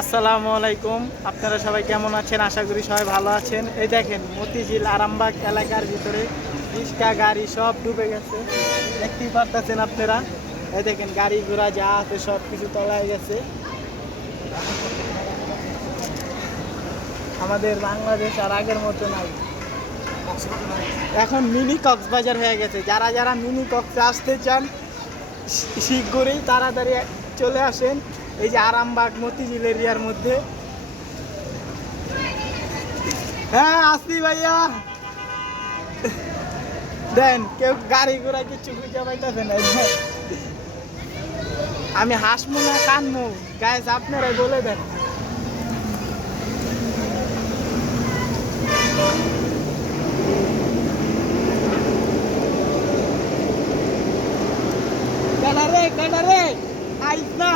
আসসালামু আলাইকুম। আপনারা সবাই কেমন আছেন? আশা করি সবাই ভালো আছেন। এই দেখেন মতিঝিল আরামবাগ এলাকার ভিতরে রিক্সা গাড়ি সব ডুবে গেছে, দেখতেই পারতেছেন আপনারা। এই দেখেন গাড়ি ঘোড়া যা আছে সব কিছু তলায় গেছে। আমাদের বাংলাদেশ আর আগের মতো নাই, এখন মিনি কক্সবাজার হয়ে গেছে। যারা যারা মিনি কক্সে আসতে চান শীঘ্রই তাড়াতাড়ি চলে আসেন এই যে আরামবাগ মতিঝিল এরিয়ার মধ্যে। হ্যাঁ আসি ভাইয়া, দেন কেউ গাড়ি ঘোড়া কিছু খুঁজে পাইতেছে না। আমি হাসমু না কানমু গাইস, আপনারাই বলে দেন। কানারে কানারে আইস না।